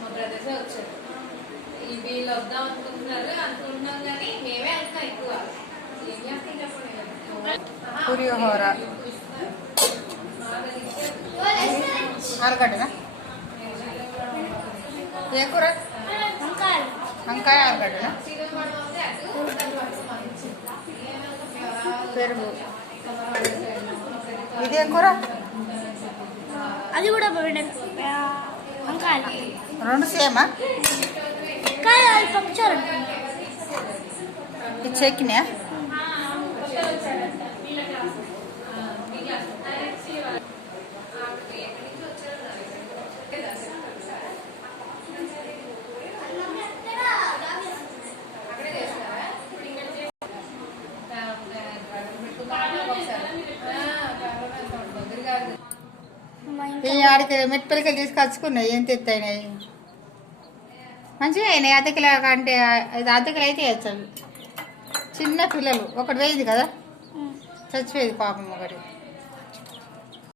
మా బ్రదర్సే వచ్చారు. ఈ వీళ్ళు వద్దాం అనుకుంటున్నాం కానీ మేమే వెళ్తున్నాం ఎక్కువ. ఏం చేస్తాం చెప్పండి. పులిహోర ఆలుగడ్డనా? ఏ కూర? వంకాయ ఆలుగడ్డనా? పెరుగు. ఇదేం కూర? అది కూడా వంకాయ. రెండు సేమా? పప్పుచారు. ఇది చట్నీ. ఆడికి మిట్టపల్లికలు తీసుకొచ్చుకున్నాయి. ఏం తెత్తాయినాయి మంచిగా అయినాయి. అద్దెకిల అంటే 5 అద్దెకిలు అయితే వేయచ్చు. చిన్న పిల్లలు ఒకటి వేయదు కదా, చచ్చిపోయేది పాపం ఒకటి.